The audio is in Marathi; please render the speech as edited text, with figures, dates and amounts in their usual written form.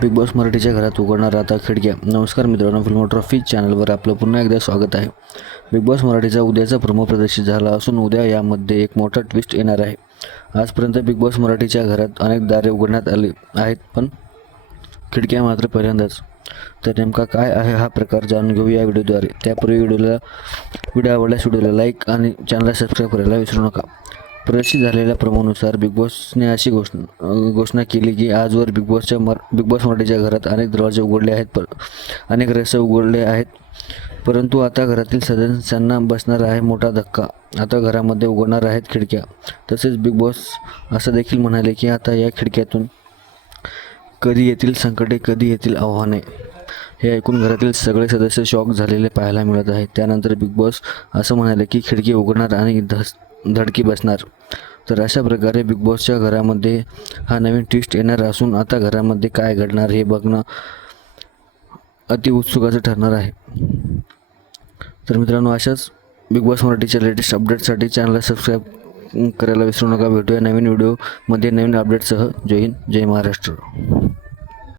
बिग बॉस मराठीच्या घरात उघडणार आता खिडक्या. नमस्कार मित्रांनो, फिल्म ट्रॉफी चॅनलवर आपलं पुन्हा एकदा स्वागत आहे. बिग बॉस मराठीचा उद्याचा प्रोमो प्रदर्शित झाला असून उद्या यामध्ये एक मोठा ट्विस्ट येणार आहे. आजपर्यंत बिग बॉस मराठीच्या घरात अनेक दारे उघडण्यात आली आहेत, पण खिडक्या मात्र पहिल्यांदाच. तर नेमका काय आहे हा प्रकार जाणून घेऊ या व्हिडिओद्वारे. त्यापूर्वी व्हिडिओ आवडल्यास व्हिडिओला लाईक आणि चॅनलला सबस्क्राईब करायला विसरू नका. प्रदर्शित झालेल्या प्रोमोनुसार बिग बॉसने अशी घोषणा केली की आजवर बिग बॉस मराठीच्या घरात अनेक दरवाजे उघडले आहेत, अनेक रहस्य उघडले आहेत. परंतु आता घरातील सदस्यांना बसणार आहे मोठा धक्का. आता घरामध्ये उघडणार आहेत खिडक्या. तसेच बिग बॉस असं देखील म्हणाले की आता या खिडक्यातून कधी येतील संकटे, कधी येतील आव्हाने. हे ऐकून घरातील सगळे सदस्य शॉक झालेले पाहायला मिळत आहेत. त्यानंतर बिग बॉस असं म्हणाले की खिडकी उघडणार आणि धडकी बसणार. तर अशा प्रकारे बिग बॉसच्या घरामध्ये हा नवीन ट्विस्ट येणार असून आता घरामध्ये काय घडणार हे बघणं अतिउत्सुकाचं ठरणार आहे. तर मित्रांनो, अशाच बिग बॉस मराठीच्या लेटेस्ट अपडेटसाठी चॅनलला सबस्क्राईब करायला विसरू नका. भेटूया नवीन व्हिडिओमध्ये नवीन अपडेटसह. जय हिंद, जय महाराष्ट्र.